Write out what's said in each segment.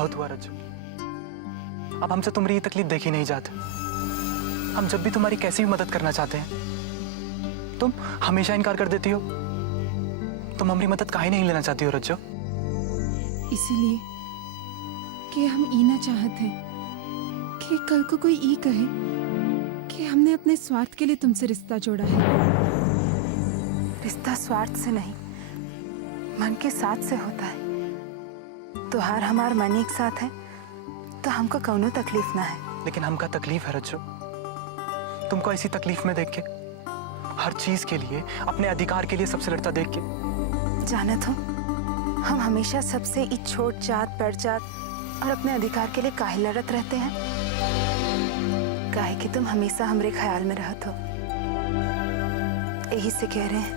बहुत हुआ रज्जू, अब हमसे तुम्हारी ये तकलीफ देखी नहीं जाती। हम जब भी तुम्हारी कैसी भी मदद करना चाहते हैं तुम हमेशा इनकार कर देती हो। तुम हमारी मदद काहे नहीं लेना चाहती हो रज्जू? इसीलिए कि हम ई ना चाहते हैं कि कल को कोई ई कहे कि हमने अपने स्वार्थ के लिए तुमसे रिश्ता जोड़ा है। रिश्ता स्वार्थ से नहीं, मन के साथ से होता है। तुहार हमार मन एक साथ है तो हमको कौनो तकलीफ ना है। लेकिन हमका तकलीफ है रज्जू, तुमको ऐसी तकलीफ में देख के, हर चीज के लिए, अपने अधिकार के लिए सबसे लड़ता देख के। जानत हो, हम हमेशा सबसे ई छोट जात बड़ जात और अपने अधिकार के लिए काहे लड़त रहते हैं? काहे कि तुम हमेशा हमरे ख्याल में रहत हो। यही से कह रहे हैं,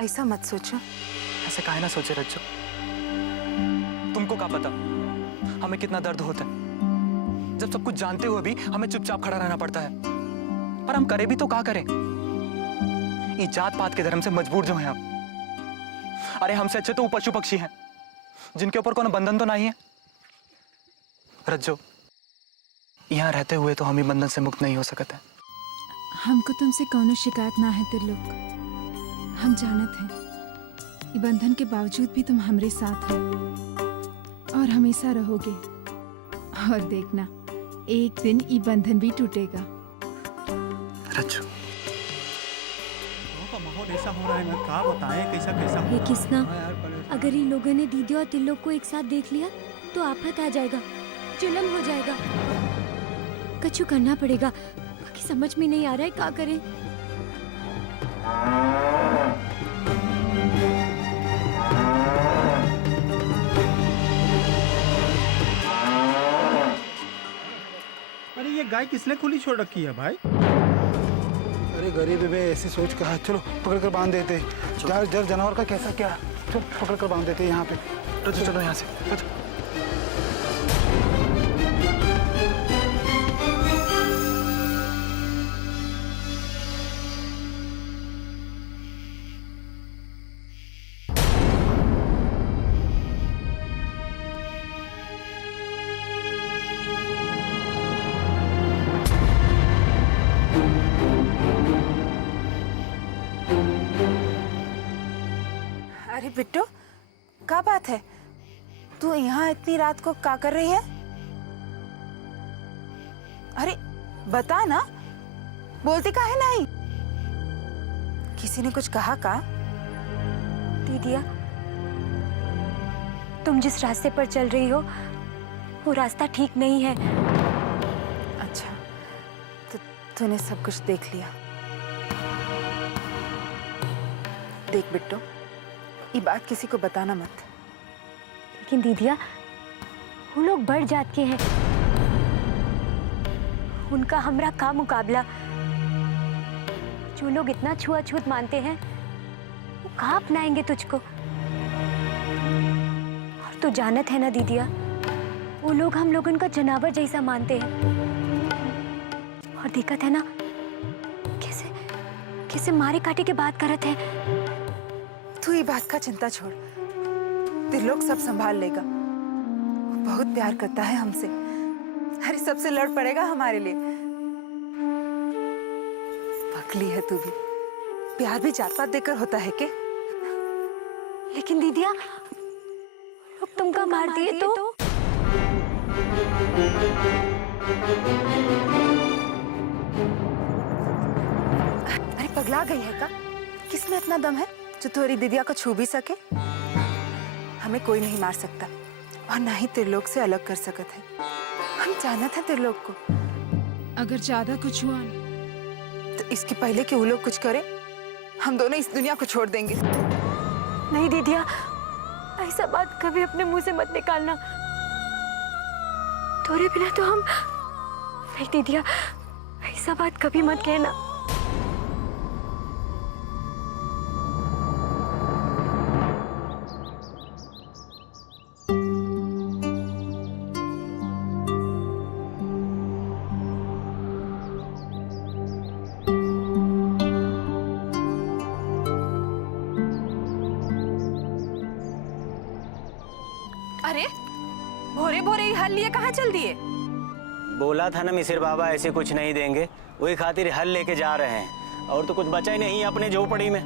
ऐसा मत सोचो। ऐसे काहे ना सोचे रज्जू, तुमको क्या पता हमें कितना दर्द होता है जब सब कुछ जानते हुए भी हमें चुपचाप खड़ा रहना पड़ता है। पर हम करें भी तो क्या करें, ये जात पात के धर्म से मजबूर जो हैं हम। अरे हमसे अच्छे तो वो पशु पक्षी हैं जिनके ऊपर कोई बंधन तो नहीं है। रज्जो, यहाँ रहते हुए तो हम ही बंधन से मुक्त नहीं हो सकते। हमको तुमसे कौनो शिकायत ना है त्रिलोक। हम जानत हैं ये बंधन के बावजूद भी तुम हमरे साथ हो और हमेशा रहोगे। और देखना, एक दिन ये बंधन भी टूटेगा। रज्जू, माहौल ऐसा हो रहा है ना, क्या बताएं कैसा कैसा। हे किसना, अगर इन लोगों ने दीदी और तिल्लोक को एक साथ देख लिया तो आफत आ जाएगा, जुल्म हो जाएगा। कछु करना पड़ेगा, बाकी समझ में नहीं आ रहा है क्या करें। अरे ये गाय किसने खुली छोड़ रखी है भाई? अरे गरीब है, ऐसी सोच कहा। चलो पकड़ कर बांध देते। जर जानवर का कैसा क्या, चलो पकड़ कर बांध देते यहाँ पे। रज्जू चलो यहाँ से, रज्जू। अरे बिट्टू, क्या बात है? तू यहाँ इतनी रात को क्या कर रही है? अरे बता ना, बोलती काहे नहीं? किसी ने कुछ कहा का? दीदिया, तुम जिस रास्ते पर चल रही हो वो रास्ता ठीक नहीं है। अच्छा, तो तूने सब कुछ देख लिया। देख बिट्टू, ये बात किसी को बताना मत। लेकिन दीदिया, वो लोग बढ़ जात के हैं, उनका हमरा का मुकाबला। जो लोग इतना छुआछूत मानते हैं वो कहाँ अपनाएंगे तुझको। और तू जानत है ना दीदिया, वो लोग हम लोगन का जनावर जैसा मानते हैं। और दिक्कत है ना, कैसे कैसे मारे काटे के बात करत है। तू ये बात का चिंता छोड़, त्रिलोक सब संभाल लेगा। वो बहुत प्यार करता है हमसे। अरे सबसे लड़ पड़ेगा हमारे लिए। पकली है तू भी, प्यार भी जात पात देकर होता है के? लेकिन दीदिया, लोग तुमका मार दिए तो? अरे पगला गई है का? किसमें इतना दम है जो तुम्हारी दीदिया को छू भी सके? हमें कोई नहीं मार सकता और ना ही त्रिलोक से अलग कर सकत है। हम जानत है त्रिलोक को। अगर ज्यादा कुछ हुआ तो इसके पहले कि वो लोग कुछ करे, हम दोनों इस दुनिया को छोड़ देंगे। नहीं दीदिया, ऐसा बात कभी अपने मुंह से मत निकालना। तोरे बिना तो हम नहीं। दीदिया, ऐसा बात कभी मत कहना। अरे भोरे भोरे ही हल लिए कहाँ चल दिए? बोला था ना मिसिर बाबा ऐसे कुछ नहीं देंगे, वही खातिर हल लेके जा रहे हैं। और तो कुछ बचा ही नहीं अपने झोपड़ी में।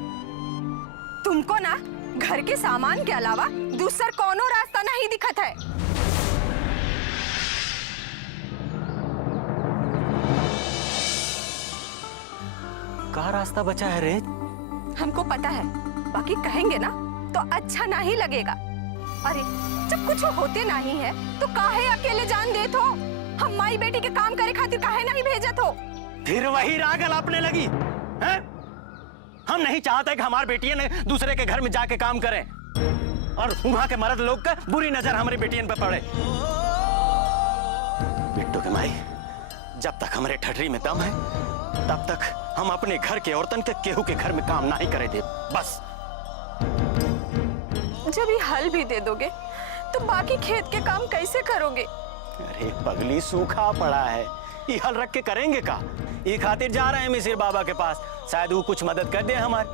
तुमको ना घर के सामान के अलावा दूसर कोनो रास्ता नहीं दिखत है। कहाँ रास्ता बचा है रे? हमको पता है, बाकी कहेंगे ना तो अच्छा नहीं लगेगा। अरे जब कुछ होते नहीं है तो काहे अकेले जान देत हो? हम माई बेटी के काम करे खातिर काहे नहीं भेजत हो? फिर वही रागल अपने लगी हैं? हम नहीं चाहते कि हमारी बेटियां ने दूसरे के घर में जाके काम करें और वहां के मर्द लोग का बुरी नजर हमारी बेटियन पे पड़े। बिट्टू के माई, जब तक हमारे ठठरी में दम है तब तक हम अपने घर के औरतन के केहू के घर में काम नहीं करे दे। बस जब ये हल भी दे दोगे तो बाकी खेत के काम कैसे करोगे? अरे पगली, सूखा पड़ा है, ये हल रख के करेंगे का? ये खातिर जा रहे हैं मिसिर बाबा के पास, शायद वो कुछ मदद कर दे हमारी।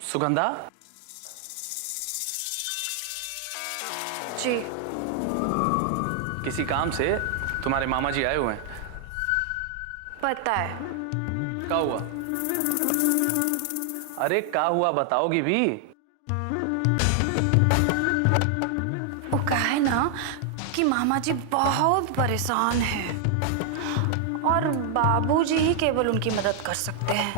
सुगंधा, जी किसी काम से तुम्हारे मामा जी आए हुए हैं। पता है। क्या हुआ? अरे क्या हुआ बताओगी भी? वो कहा है ना कि मामा जी बहुत परेशान हैं और बाबूजी ही केवल उनकी मदद कर सकते हैं।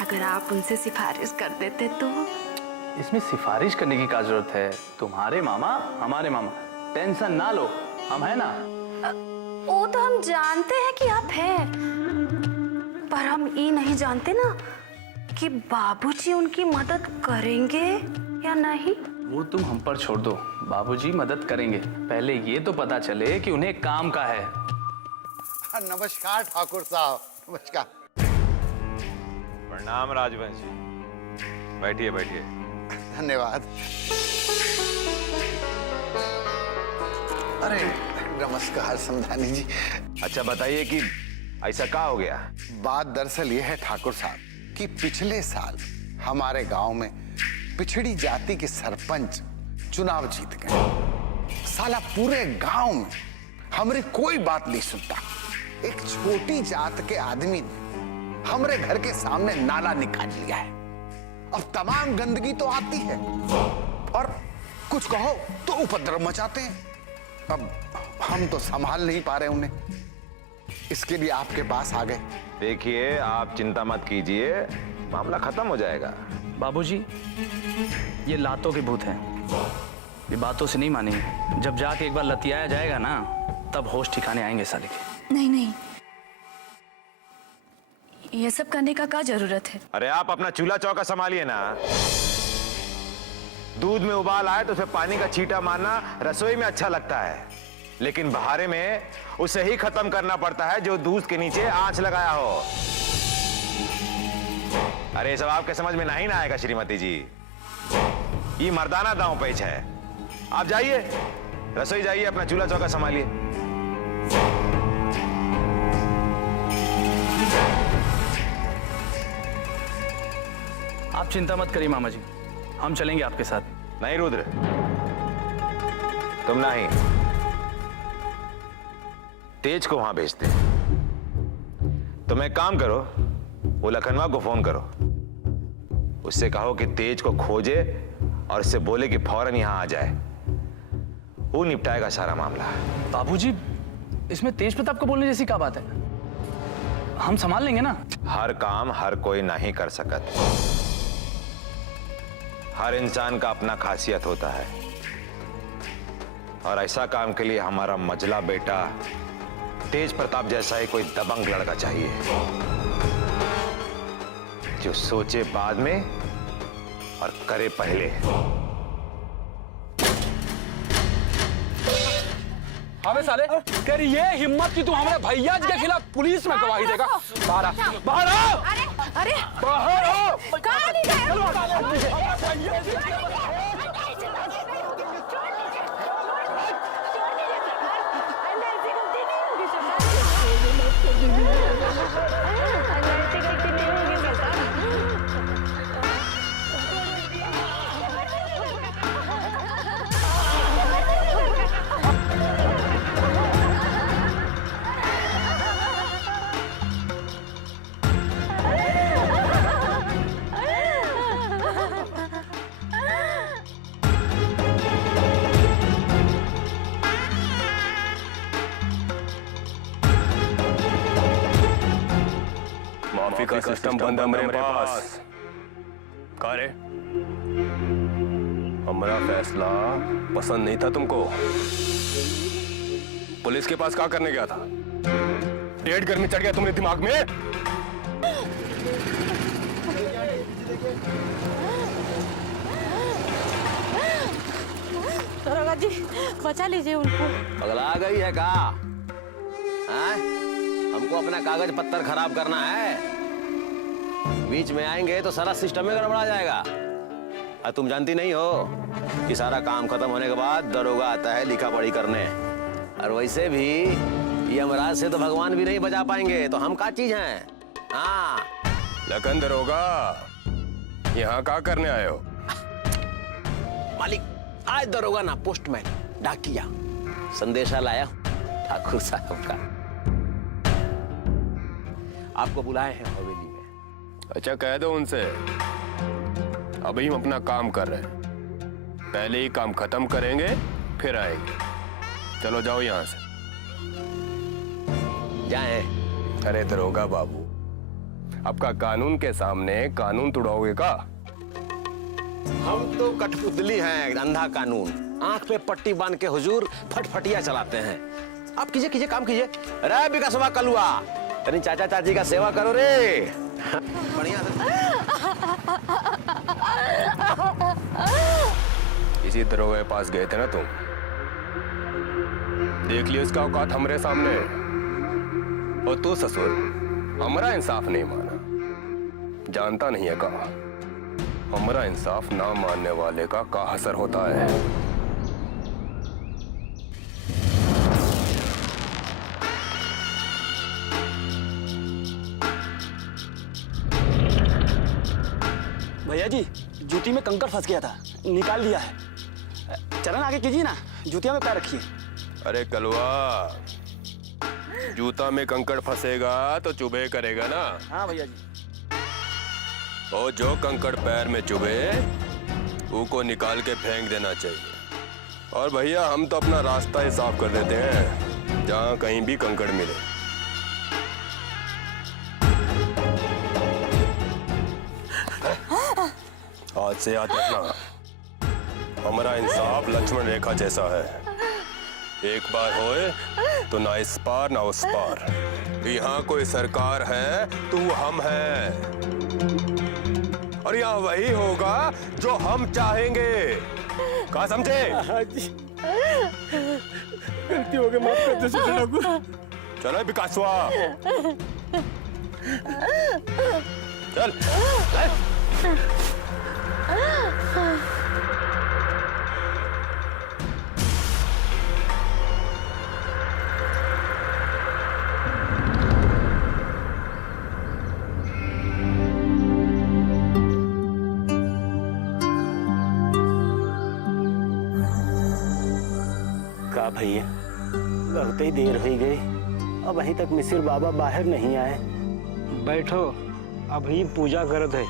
अगर आप उनसे सिफारिश कर देते तो। इसमें सिफारिश करने की क्या जरूरत है? तुम्हारे मामा हमारे मामा, टेंशन ना लो, हम है ना। वो तो हम जानते हैं कि आप हैं, पर हम ये नहीं जानते ना कि बाबूजी उनकी मदद करेंगे या नहीं। वो तुम हम पर छोड़ दो, बाबूजी मदद करेंगे। पहले ये तो पता चले कि उन्हें काम का है। नमस्कार ठाकुर साहब, नमस्कार। प्रणाम राजवंश जी, बैठिए बैठिए। धन्यवाद। अरे नमस्कार समधानी जी। अच्छा बताइए कि ऐसा क्या हो गया? बात दरअसल ये है ठाकुर साहब कि पिछले साल हमारे गांव में पिछड़ी जाति के सरपंच चुनाव जीत गए। साला पूरे गांव में हमारी कोई बात नहीं सुनता। एक छोटी जात के आदमी ने हमारे घर के सामने नाला निकाल लिया है। अब तमाम गंदगी तो आती है और कुछ कहो तो उपद्रव मचाते हैं। अब हम तो संभाल नहीं पा रहे उन्हें, इसके लिए आपके पास आ गए। देखिए, आप चिंता मत कीजिए, मामला खत्म हो जाएगा। बाबूजी, ये लातों के भूत हैं, ये बातों से नहीं मानेंगे। जब जाके एक बार लतियाया जाएगा ना, तब होश ठिकाने आएंगे साले के। नहीं नहीं, ये सब करने का क्या जरूरत है? अरे आप अपना चूल्हा चौका संभालिए ना। दूध में उबाल आए तो उसमें पानी का छींटा मारना रसोई में अच्छा लगता है, लेकिन बहारे में उसे ही खत्म करना पड़ता है जो दूध के नीचे आंच लगाया हो। अरे ये सब आपके समझ में नहीं ना आएगा श्रीमती जी। ये मर्दाना दांव पेच है। आप जाइए, रसोई जाइए, अपना चूल्हा चौका संभालिए। आप चिंता मत करिए मामा जी, हम चलेंगे आपके साथ। नहीं रुद्र, तुम नहीं, तेज को वहां भेजते। तुम एक काम करो, वो लखनवा को फोन करो, उससे कहो कि तेज को खोजे और उससे बोले कि फौरन यहां आ जाए। वो निपटाएगा सारा मामला। बाबूजी, इसमें तेज प्रताप को बोलने जैसी क्या बात है? हम संभाल लेंगे ना। हर काम हर कोई नहीं कर सकता। हर इंसान का अपना खासियत होता है और ऐसा काम के लिए हमारा मजला बेटा तेज प्रताप जैसा ही कोई दबंग लड़का चाहिए, जो सोचे बाद में और करे पहले। हमें साले तेरी ये हिम्मत कि तू हमारे भैया जी के खिलाफ पुलिस में गवाही देगा? बाहर आ, बाहर आओ! अरे बाहर आओ! कहाँ नहीं गए? कॉफी का सिस्टम बंद है मेरे पास। का रे, हमारा फैसला पसंद नहीं था तुमको? पुलिस के पास क्या करने गया था? डेढ़ गर्मी चढ़ गया तुम्हारे दिमाग में? दरोगा जी बचा लीजिए उनको। पगला गई है का? हैं? हमको अपना कागज पत्तर खराब करना है, बीच में आएंगे तो सारा सिस्टम में गड़बड़ा जाएगा। और तुम जानती नहीं हो कि सारा काम खत्म होने के बाद दरोगा आता है लिखा पढ़ी करने। और वैसे भी यमराज से तो भगवान भी नहीं बचा पाएंगे, तो हम क्या चीज हैं? हाँ लखन दरोगा, यहाँ क्या करने आए हो? मालिक, आज दरोगा ना पोस्टमैन डाकिया संदेशा लाया ठाकुर साहब का। आपको बुलाए हैं हवेली में। अच्छा कह दो उनसे, अभी हम अपना काम कर रहे हैं, पहले ही काम खत्म करेंगे फिर आएंगे। चलो जाओ यहाँ से। जाए। अरे दरोगा बाबू, आपका कानून के सामने कानून तोड़ोगे का? हम तो कठपुतली हैं, अंधा कानून। आंख पे पट्टी बांध के हुजूर फटफटिया चलाते हैं। आप कीजिए कीजिए काम कीजिए। अरे बिकासवा कलुआ, तनी चाचा चाची का सेवा करो रे। बढ़िया इसी दरोगा के पास गए थे ना तुम? देख लियो इसका औकात हमारे सामने। और तू ससुर हमारा इंसाफ नहीं माना, जानता नहीं है कहा हमारा इंसाफ ना मानने वाले का क्या असर होता है। भैया जी, जूती में कंकड़ फंस गया था, निकाल लिया है। चरण आगे कीजिए ना, जूतिया में पैर रखिए। अरे कलवा, जूता में कंकड़ फंसेगा तो चुभे करेगा ना? हाँ भैया जी। और जो कंकड़ पैर में चुभे उसको निकाल के फेंक देना चाहिए। और भैया हम तो अपना रास्ता ही साफ कर देते हैं जहां कहीं भी कंकड़ मिले। आज से याद रखना, हमारा इंसाफ लक्ष्मण रेखा जैसा है, एक बार होए तो ना इस पार ना उस पार। यहाँ कोई सरकार है तो वो हम हैं, और यहाँ वही होगा जो हम चाहेंगे। कहा समझे? गलती हो गई, माफ कर दो छोटे ठाकुर। चलो बिकासवा, चल। का भैया, लगते ही देर हो गई, अब अभी तक मिसिर बाबा बाहर नहीं आए। बैठो, अभी पूजा करत है।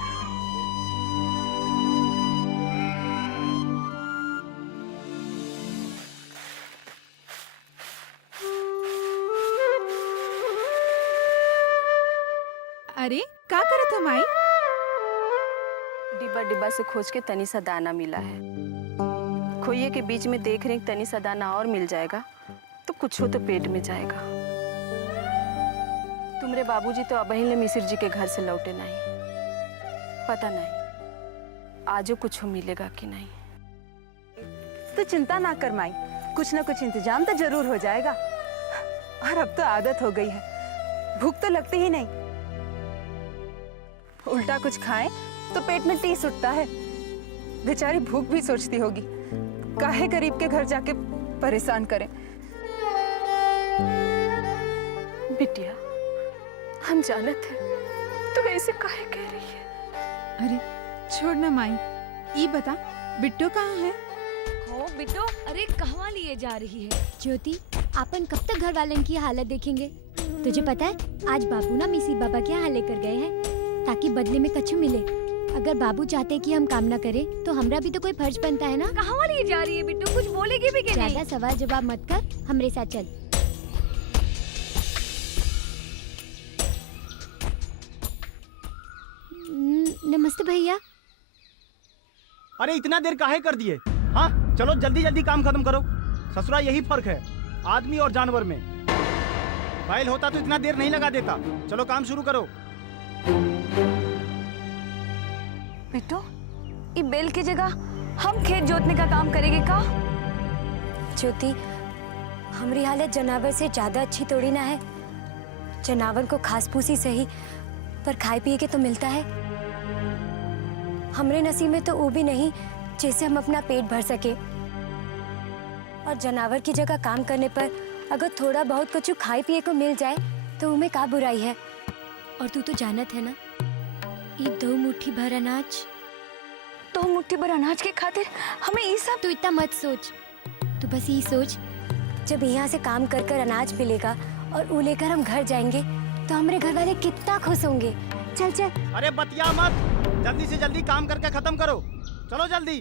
अरे का करत हम आई? डिब्बा डिब्बा से खोज के तनी सा दाना मिला है, खोइए के बीच में देख रहे तनी सा दाना और मिल जाएगा तो कुछ हो तो पेट में जाएगा। तुम्हारे बाबूजी तो अबहिले मिसिर जी के घर से लौटे नहीं, पता नहीं आजो कुछ हो मिलेगा कि नहीं। तो चिंता ना कर माई, कुछ ना कुछ इंतजाम तो जरूर हो जाएगा। और अब तो आदत हो गई है, भूख तो लगती ही नहीं। उल्टा कुछ खाएं तो पेट में टीस उठता है। बेचारी भूख भी सोचती होगी, काहे गरीब के घर जाके परेशान करें। बिटिया, हम जानत हैं तू ऐसे काहे कह रही है। अरे छोड़ ना माई, ये बता बिट्टो कहाँ है? हो बिट्टो, अरे कहाँ लिए जा रही है? ज्योति, अपन कब तक घर वालन की हालत देखेंगे? तुझे पता है आज बाबू ना मिसिर बाबा के यहाँ लेकर गए हैं ताकि बदले में कछु मिले। अगर बाबू चाहते कि हम काम ना करें तो हमरा भी तो कोई फर्ज बनता है ना। कहाँ लिए जा रही है बिट्टू, कुछ बोलेगी भी क्या? ज्यादा सवाल जवाब मत कर, हमरे साथ चल। नमस्ते भैया। अरे इतना देर काहे कर दिए? हाँ चलो जल्दी जल्दी काम खत्म करो। ससुरा यही फर्क है आदमी और जानवर में। बैल होता तो इतना देर नहीं लगा देता। चलो काम शुरू करो। बिट्टू, ये बैल की जगह हम खेत जोतने का काम करेंगे का? ज्योति, हमारी हालत जनावर से ज्यादा अच्छी थोड़ी ना है। जनावर को घास फूसी सही पर खाए पिए के तो मिलता है। हमरे नसीब में तो वो भी नहीं जैसे हम अपना पेट भर सके। और जनावर की जगह काम करने पर अगर थोड़ा बहुत कुछ खाए पिए को मिल जाए तो उनमें का बुराई है। और तू तो जानत है ना, ये 2 मुट्ठी भर अनाज। 2 मुट्ठी भर अनाज के खातिर हमें ये सब? तू इतना मत सोच, तू बस ये सोच, जब यहाँ से काम कर कर अनाज मिलेगा और वो लेकर हम घर जाएंगे तो हमारे घर वाले कितना खुश होंगे। चल चल। अरे बतिया मत, जल्दी से जल्दी काम करके खत्म करो। चलो जल्दी।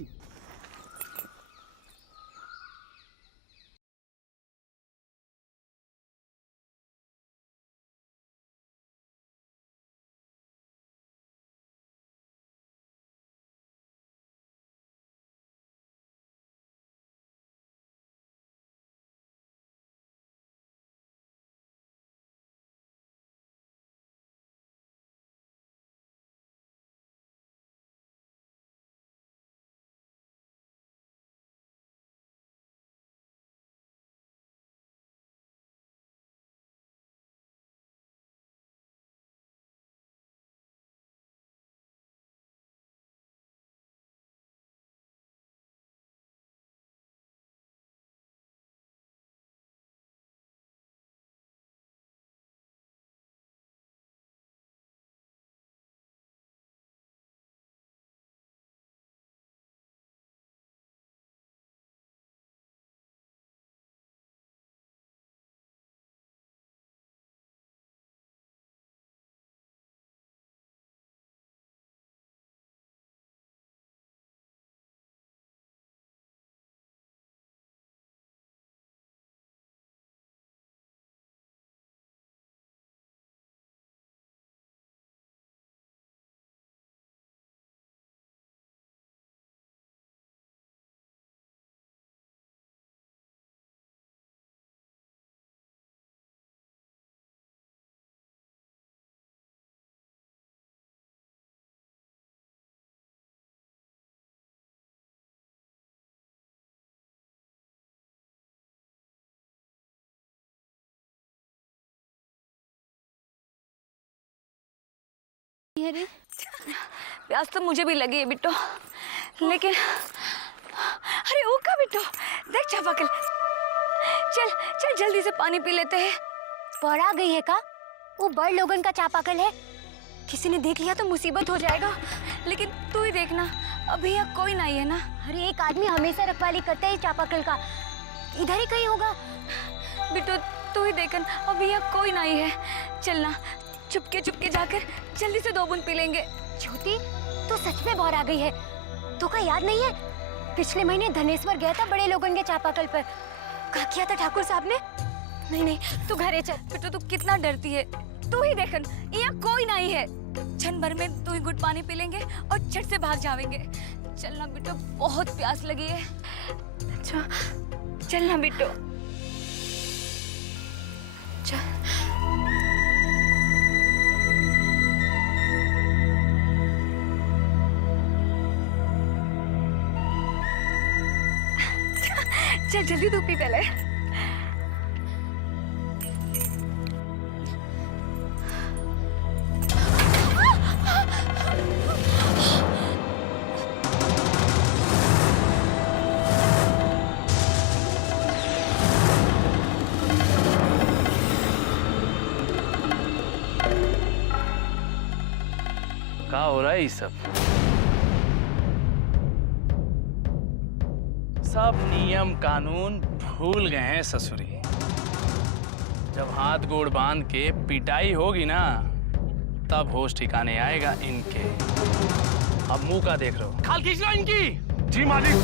अरे प्यास तो मुझे भी लगी है बिट्टू, लेकिन अरे वो का बिट्टू, देख चापाकल। चल चल जल्दी से पानी पी लेते हैं। पौड़ा गई है का? वो बड़ लोगन का चापाकल है, किसी ने देख लिया तो मुसीबत हो जाएगा। लेकिन तू ही देखना, अभी यहाँ कोई नहीं है ना। अरे एक आदमी हमेशा रखवाली करता है चापाकल का, इधर ही कहीं होगा। बिट्टू तू ही देखन, अभी यहाँ कोई नहीं है। चलना चुपके चुपके जाकर जल्दी से 2 बूंद पी लेंगे। ज्योति, तो सच में बौर आ गई है। तो का याद नहीं है, पिछले महीने धनेश्वर गया था बड़े लोगन के चापाकल पर, क्या किया था ठाकुर साहब ने? नहीं नहीं तू घरे चल। बिट्टू तू कितना डरती है, तू ही देखन यहाँ कोई नहीं है। क्षण भर में 2 घुट पानी पी लेंगे और झट से भाग जाएंगे। चलना बिट्टू, बहुत प्यास लगी है। अच्छा चलना बिट्टू, चल। चल जल्दी तू पी पहले। क्या हो रहा है ये सब नियम कानून भूल गए हैं ससुरी। जब हाथ गोड़ बांध के पिटाई होगी ना, तब होश ठिकाने आएगा इनके। अब मुंह का देख रहे हो, खाल खींच लो इनकी। जी मालिक।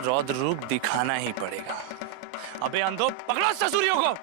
रौद्र रूप दिखाना ही पड़ेगा। अबे अंधो, पकड़ो ससुरियों को।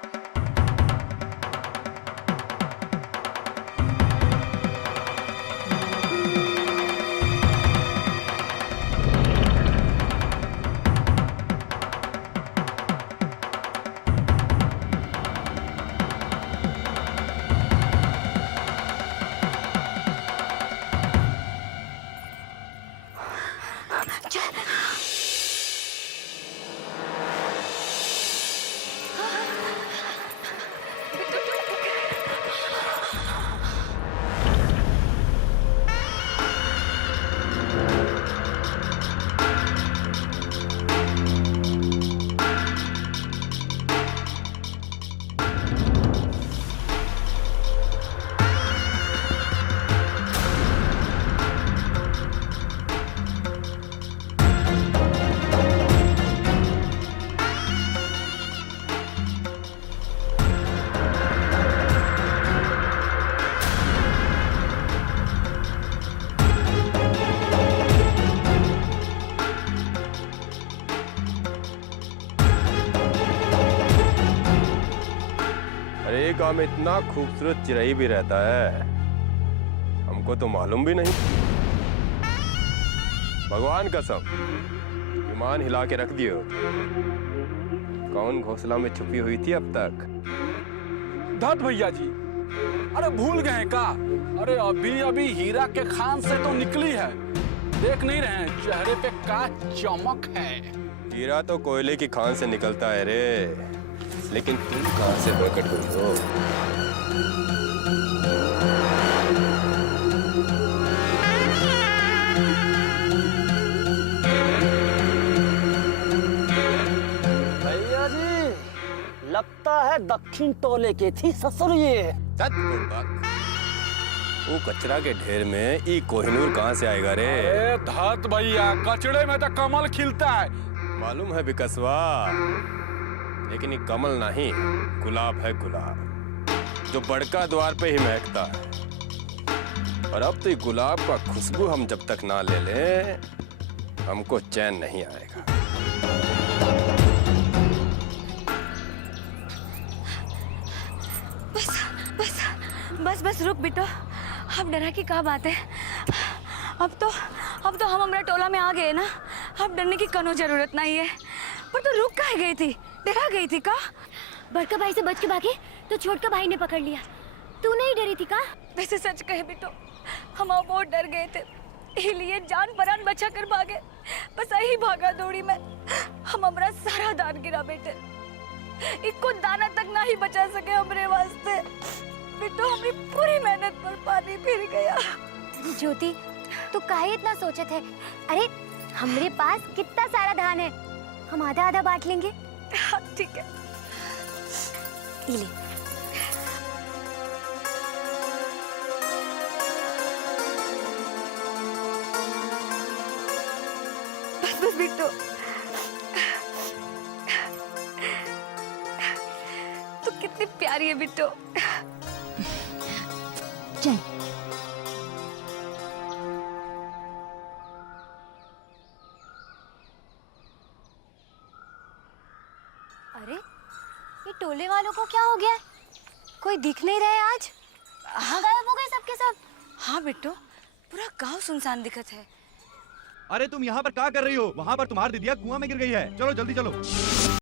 अरे गांव में इतना खूबसूरत चिड़ै भी रहता है, हमको तो मालूम भी नहीं। भगवान कसम, ईमान हिला के रख दियो। कौन घोंसला में छुपी हुई थी अब तक? धत भैया जी, अरे भूल गए का? अरे अभी अभी हीरा के खान से तो निकली है, देख नहीं रहे हैं चेहरे पे का चमक है। हीरा तो कोयले की खान से निकलता है रे, लेकिन तुम कहां से प्रकट हुई हो? भैया जी, लगता है दक्षिण टोले के थी ससुर ये। वो कचरा के ढेर में ई कोहिनूर कहां से आएगा रे? अरे धत भैया, कचड़े में तो कमल खिलता है। मालूम है बिकसवा, लेकिन ये कमल नहीं, गुलाब है, गुलाब जो बड़का द्वार पे ही महकता है। और अब तो ये गुलाब का खुशबू हम जब तक ना ले लें, हमको चैन नहीं आएगा। बस बस रुक बेटो, अब डरा की क्या बात है। अब तो हम हमारा टोला में आ गए ना, अब डरने की कोनो जरूरत नहीं है। पर तू रुक काहे गई थी? डरा गई थी का? बड़का भाई से बच के भागे तो छोटका भाई ने पकड़ लिया। तू नहीं डरी थी का? वैसे सच कहे बेटो, हम बहुत डर गए थे, इसलिए जान परान बचा कर भागे। बस यही भागा दौड़ी में हम हमारा सारा दान गिरा बेटे, इनको दाना तक ना ही बचा सके हमरे वास्ते। बेटो हमारी पूरी मेहनत पर पानी फिर गया। ज्योति, तू काहे इतना सोचत है? अरे हमरे पास कितना सारा धान है, हम आधा आधा बांट लेंगे। हाँ, ठीक है। ले। बस बस बिट्टू, तू कितनी प्यारी है बिट्टू। चल। अरे ये टोले वालों को क्या हो गया? कोई दिख नहीं रहे आज। कहाँ गायब हो गए सबके सब? हाँ बिट्टू, पूरा गांव सुनसान दिखत है। अरे तुम यहाँ पर क्या कर रही हो? वहाँ पर तुम्हारी दीदिया कुआं में गिर गई है, चलो जल्दी चलो।